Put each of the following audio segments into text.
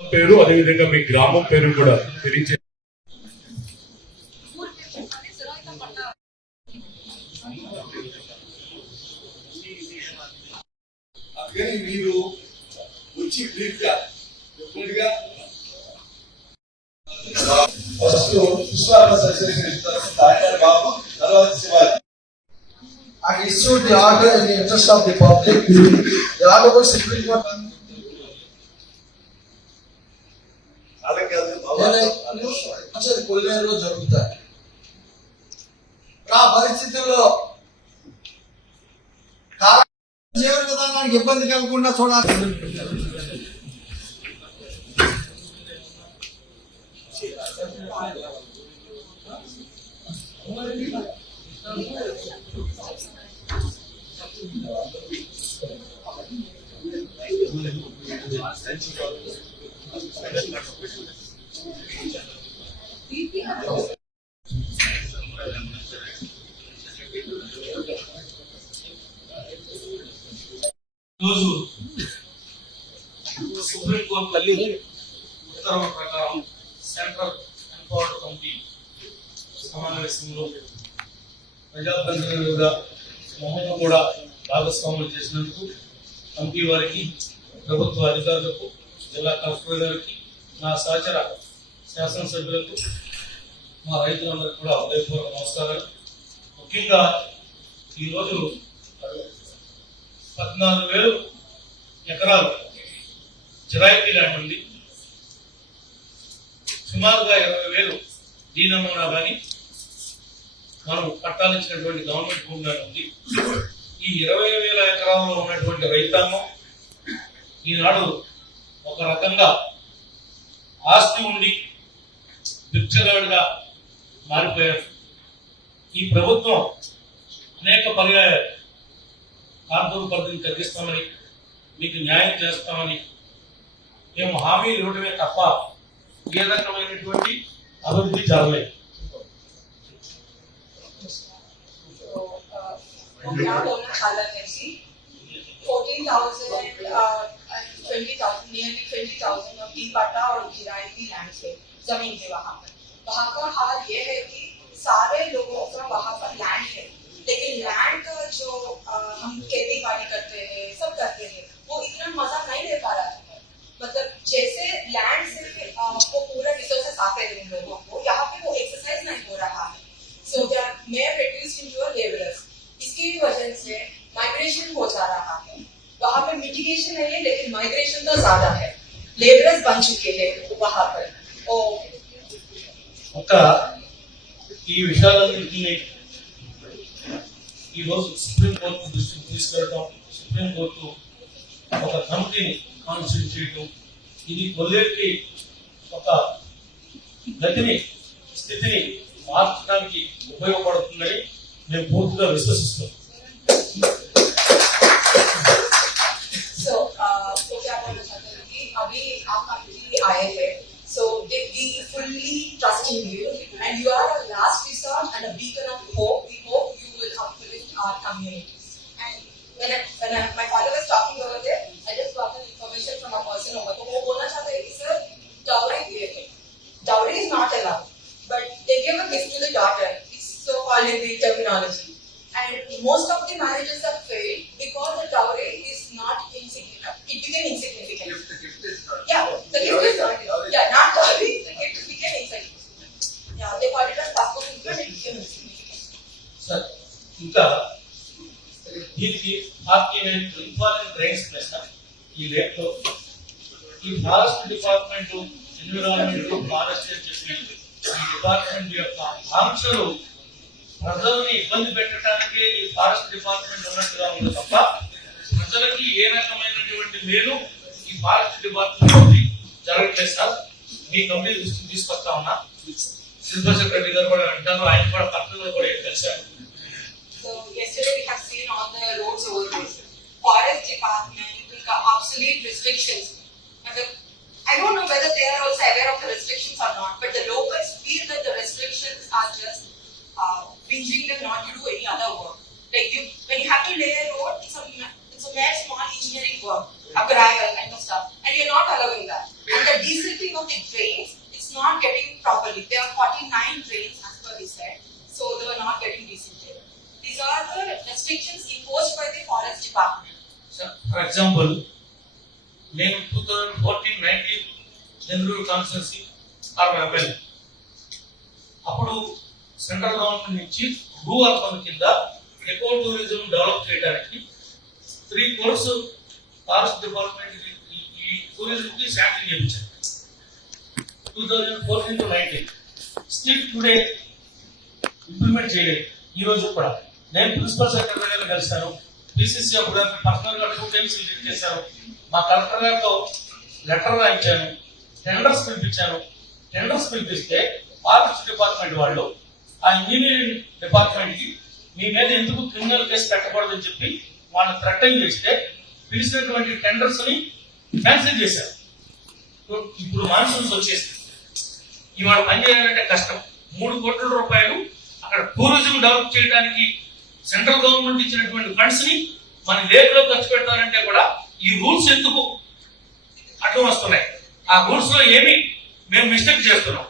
పేరు అదేవిధంగా మీ గ్రామం పేరు కూడా అందుకని మీరు వచ్చి బ్రీఫ్గా గా ఫస్ట్ విశ్వాస అసోసియేషన్ ఇస్తారు దాని బాబు తర్వాత Shivaji. and issued the order in the interest of the public. The Honorable Supreme Court అలాగే కాదు వచ్చేది కొల్లేరులో జరుగుతాయి ఆ పరిస్థితుల్లో కాల- జీవన విధానానికి ఇబ్బంది కలగకుండా చూడాలి ఈరోజు సుప్రీంకోర్టు తల్లి ఉత్తర్వుల ప్రకారం సెంట్రల్ ఎంపవర్డ్ కమిటీ సమావేశంలో ప్రజాప్రతినిధులుగా మమ్మల్ని కూడా భాగస్వాములు చేసినందుకు కమిటీ వారికి ప్రభుత్వ అధికారులకు జిల్లా కలెక్టర్ గారికి నా సహచర శాసనసభ్యులకు మా రైతులందరికీ కూడా హృదయపూర్వక నమస్కారాలు. ముఖ్యంగా ఈరోజు పద్నాలుగు వేలు ఎకరాలు జిరాయితీ ల్యాండ్ ఉంది సుమారుగా ఇరవై వేలు దీ నమూనా కానీ మనం పట్టాలించినటువంటి గవర్నమెంట్ భూమి ఉంది. ఈ ఇరవై వేల ఎకరాల్లో ఉన్నటువంటి రైతాంగం ఈనాడు ఒక రకంగా ఆస్తి ఉండి భిక్షగాడుగా మారిపోయారు. ఈ ప్రభుత్వం అనేక పర్యాయాలు కార్పొరేట్ పరిధిని తగ్గిస్తామని మీకు న్యాయం చేస్తామని మేము హామీలు ఇవ్వడమే తప్ప ఏ రకమైనటువంటి అభివృద్ధి జరగలేదు. So, uh, now owner Chala Messi, fourteen thousand uh, and twenty thousand, nearly twenty thousand of पट्टा और की लैंड से ज़मीन है वहाँ पर वहाँ का हाल ये है कि सारे लोगों का वहाँ पर लैंड है लेकिन लैंड का जो आ, हम खेती बाड़ी करते हैं सब करते ఈరోజు సుప్రీంకోర్టు దృష్టికి తీసుకెళ్ళటం సుప్రీంకోర్టు ఒక కమిటీని కాన్స్టిట్యూట్ చేయటం ఇది కొల్లేరుకి ఒక గతిని స్థితిని మార్చడానికి ఉపయోగపడుతుందని మేము పూర్తిగా విశ్వసిస్తున్నాం. Uh, so they, we fully trust in you and you are our last resort and a B It became insignificant. Yeah, the gift is not. Yeah, not dowry. The gift became insignificant. Yeah, they call it as passport and it became insignificant. Sir ఇంకా దీనికి party important rains ప్రశ్న ఈ లేట్లో ఈ forest department environment forest అని చెప్పి ఈ department యొక్క ఆంక్షలు ప్రజల్ని ఇబ్బంది పెట్టడానికి ఈ ఫారెస్ట్ డిపార్ట్మెంట్ ఉన్నట్టుగా ఉంది తప్ప ప్రజలకి ఏ రకమైనటువంటి మేలు ఈ ఫారెస్ట్ డిపార్ట్మెంట్ జరగట్లేదు సార్ మీ కంపెనీ దృష్టికి తీసుకొస్తా ఉన్నా శిల్ప రెడ్డి గారు కూడా అంటారు ఆయన కూడా పక్కన కూడా కలిశారు forest department, the obsolete restrictions. And I don't know whether they are also aware of the restrictions or not, but the locals feel that the restrictions are just uh, binging them not to do any other work. Like you, when you have to lay a road, it's a, ma- it's a mere small engineering work. a gravel kind of stuff, and you're not allowing that. And the desilting of the drains, it's not getting properly. There are forty-nine drains as per he said, so they were not getting desilted. These are the restrictions imposed by the forest department. For example నేను two thousand fourteen nineteen Nellore constituency or MLA అప్పుడు central government నుంచి భూ అర్పణ కింద eco tourism develop చేయడానికి three crores forest department ఈ టూరిజంకి sanction చేయించారు. Two thousand fourteen to nineteen still today implement చేయలేదు. ఈ రోజు కూడా. నేను ప్రిన్సిపల్ సెక్రటరీ గారిని కలిశాను. పిసిసి అప్పుడు పర్సనల్గా టూ టైమ్స్ విజిట్ చేశాను మా కలెక్టర్ గారితో లెటర్ రాయించాను. టెండర్స్ పిలిపించాను. టెండర్స్ పిలిపిస్తే ఫారెస్ట్ డిపార్ట్మెంట్ వాళ్ళు ఆ ఇంజనీరింగ్ డిపార్ట్మెంట్కి మీ మీద ఎందుకు క్రిమినల్ కేసు పెట్టకూడదని చెప్పి వాళ్ళని థ్రెటన్ చేస్తే పిలిచినటువంటి టెండర్స్ని క్యాన్సిల్ చేశారు. ఇప్పుడు మాన్సూన్స్ వచ్చేసి ఇవాళ పని చేయాలంటే కష్టం. మూడు కోట్ల రూపాయలు అక్కడ టూరిజం డెవలప్ చేయడానికి సెంట్రల్ గవర్నమెంట్ ఇచ్చినటువంటి ఫండ్స్ని మన లేఖలో ఖర్చు పెడతారంటే కూడా ఈ రూల్స్ ఎందుకు అటు వస్తున్నాయి? ఆ రూల్స్లో ఏమి మేము మిస్టేక్ చేస్తున్నాం.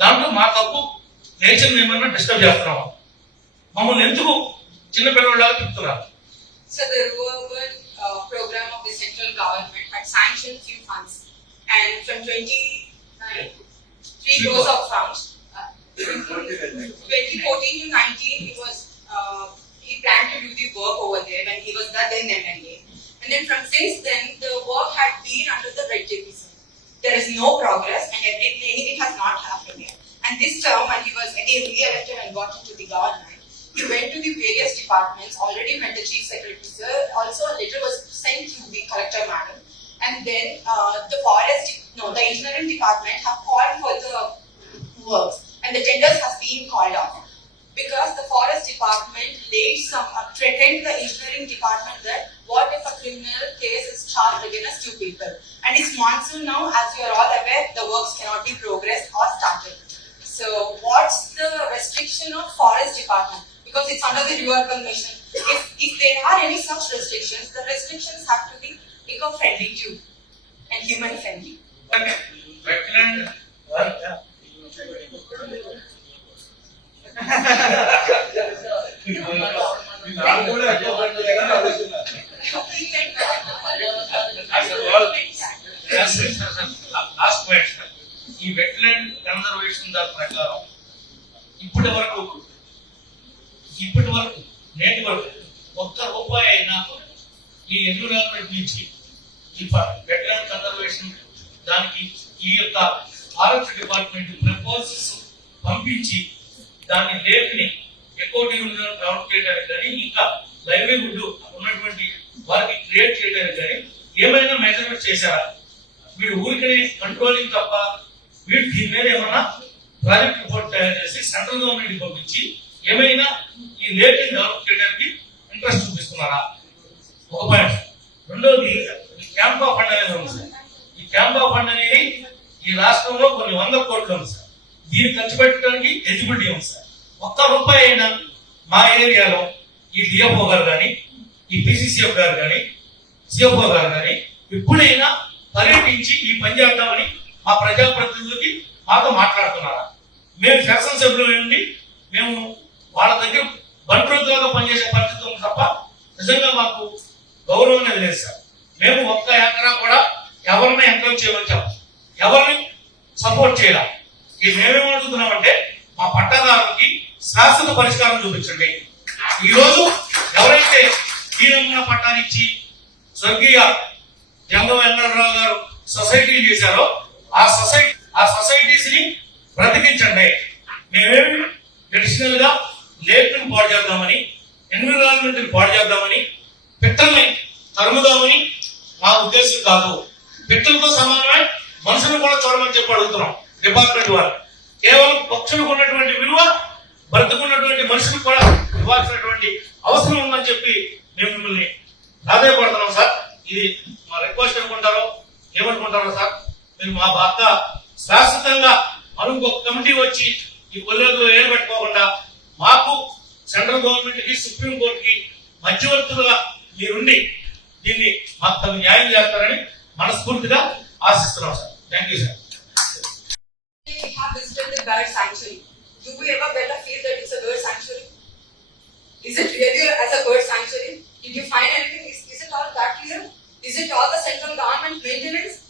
దాంట్లో మా తప్పు నేచర్ ఏమన్నా డిస్టర్బ్ చేస్తున్నాం మమ్మల్ని ఎందుకు చిన్న చెప్తున్నారు So the rural uh, program of the central government had sanctioned few funds, and from twenty-nine, three crores of funds. uh, 2014 to 19, he was uh, he planned to do the work over there when he was the then MLA. And then from since then, the work had been under the red tapeism. There is no progress, and everything, anything has not happened yet. And this term, when he was again re-elected and got into the government, he went to the various departments, already met the chief secretary, sir. Also, a letter was sent to the collector madam. And then uh, the forest, no, the engineering department have called for the works and the tenders have been called off. Because the forest department laid some, uh, threatened the engineering department that what if a criminal case is charged against two people? And it's monsoon now, as you are all aware, the works cannot be progressed or started. So what's the restriction of forest department? Because it's under the River Commission. If, if there are any such restrictions, the restrictions have to be eco-friendly too and human-friendly. Wetland నాకు కూడా ఎక్కువ పని చేయాలని అడుగుతున్నారు last point ఈ wetland conservation దాని ప్రకారం ఇప్పటి వరకు ఇప్పటి వరకు నేటి వరకు ఒక్క రూపాయి అయినా ఈ ఎన్విరాన్మెంట్ నుంచి ఈ వెట్లాండ్ కన్సర్వేషన్ దానికి ఈ యొక్క ఫారెస్ట్ డిపార్ట్మెంట్ ప్రపోజల్స్ పంపించి దాన్ని లేపిని ఎకోటివ్ డెవలప్ చేయడానికి కానీ ఇంకా లైవ్లీహుడ్ ఉన్నటువంటి వారికి క్రియేట్ చేయడానికి కానీ ఏమైనా మెజర్మెంట్ చేశారా? మీరు ఊరికనే కంట్రోలింగ్ తప్ప మీరు దీని మీద ఏమన్నా ప్రాజెక్ట్ రిపోర్ట్ తయారు చేసి సెంట్రల్ గవర్నమెంట్ పంపించి ఏమైనా ఈ లేట్ని డెవలప్ చేయడానికి ఇంట్రెస్ట్ చూపిస్తున్నారా? ఒక పాయింట్. రెండోది ఈ క్యాంపా ఫండ్ అనేది ఉంది సార్. ఈ క్యాంపా ఫండ్ అనేది ఈ రాష్ట్రంలో కొన్ని వందల కోట్లు ఉంది సార్. దీన్ని ఖర్చు పెట్టడానికి ఎలిజిబిలిటీ ఉంది సార్. ఒక్క రూపాయి అయినా మా ఏరియాలో ఈ డిఎఫ్ఓ గారు కానీ ఈ పిసిసిఎఫ్ గారు కానీ సిఎఫ్ఓ గారు కానీ ఎప్పుడైనా పర్యటించి ఈ పని చేద్దామని మా ప్రజాప్రతినిధులకి మాతో మాట్లాడుతున్నారా? మేము శాసనసభ్యులు నుండి మేము వాళ్ళ దగ్గర బంట్రోద్యోగం పనిచేసే పరిస్థితి ఉంది తప్ప నిజంగా మాకు గౌరవం అనేది లేదు సార్. మేము ఒక్క ఎకరా కూడా ఎవరిని ఎంకరేజ్ చేయమని చెప్పం. ఎవరిని సపోర్ట్ చేయాలి. ఈ మేమేమడుగుతున్నామంటే మా పట్టదారులకి శాశ్వత పరిష్కారం చూపించండి. ఈ రోజు ఎవరైతే దీనమున పట్టాన్ని ఇచ్చి స్వర్గీయ జంగ వెంకటరావు గారు సొసైటీ చేశారో ఆ సొసైటీ ఆ సొసైటీస్ని బ్రతికించండి. ఇది మా రిక్వెస్ట్ అనుకుంటారో ఏమనుకుంటారో సార్ మీరు మా బాధ శాశ్వతంగా మనం ఒక కమిటీ వచ్చి ఈ కొల్లెల్లో ఏం పెట్టుకోకుండా మాకు సెంట్రల్ గవర్నమెంట్కి సుప్రీం కోర్టుకి మధ్యవర్తులుగా మీరుండి దీన్ని మాకు తగు న్యాయం చేస్తారని మనస్ఫూర్తిగా ఆశిస్తున్నాం sir thank you sir have visited the bird sanctuary. Do we ever better feel that it's a bird sanctuary? Is it really as a bird sanctuary? It all the central government maintenance?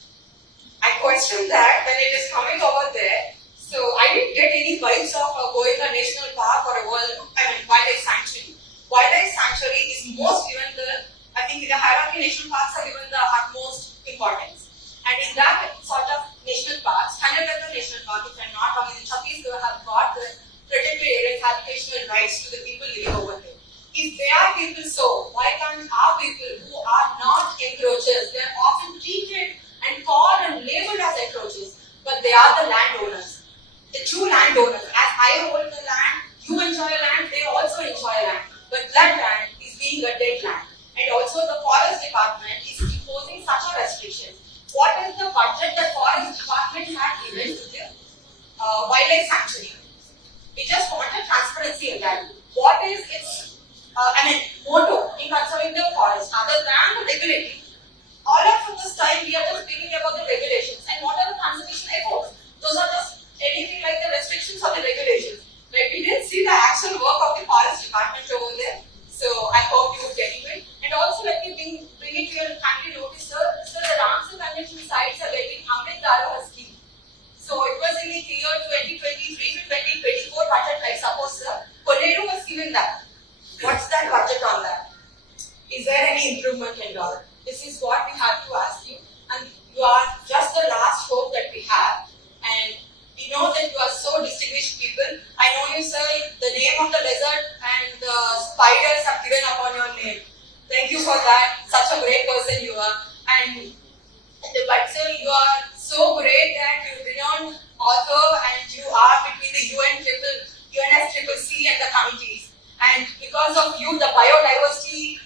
I question that when it is coming over there. So I didn't get any vibes of uh, a national park or a world, I mean, wildlife sanctuary. Wildlife sanctuary is most given the, I think in the hierarchy, national parks are given the utmost importance. And in that sort of national parks, Kanadaka National Park, if I'm not wrong, in Chhattisgarh have got the protected areas habitational rights to the people living over there. If they are people so, why can't our people who are not encroachers, they are often treated and called and labeled as encroachers, but they are the landowners, the true landowners. As I hold the land, you enjoy land, they also enjoy land. But that land is being a dead land. And also the forest department is imposing such a restriction. What is the budget the forest department had given to the uh, wildlife sanctuary? We just wanted transparency in that. What is its, uh, I mean, motto in conserving the forest other than regulating? All of this time we are just thinking about the regulations and what are the conservation efforts? Those are just anything like the restrictions or the regulations. Like we didn't see the actual work of the forest department over there. So I hope you would get it. And also let me bring, bring it to your kindly notice, sir. Sir, the Ramsar Convention sites are getting Amrit Dharohar scheme. So it was in the year 2023 to 2024 budget, I suppose, sir. Koneru was given that. What's that budget on that? Is there any improvement in all? This is what we have to ask you. And you are just the last hope that we have. And we know that you are so distinguished people. I know you, sir. The name of the lizard and the spiders have given upon your name. Thank you for that. Such a great person you are. And but sir, you are so great that you renowned author and you are between the UN triple, UNS triple C and the committees. And because of you, the biodiversity,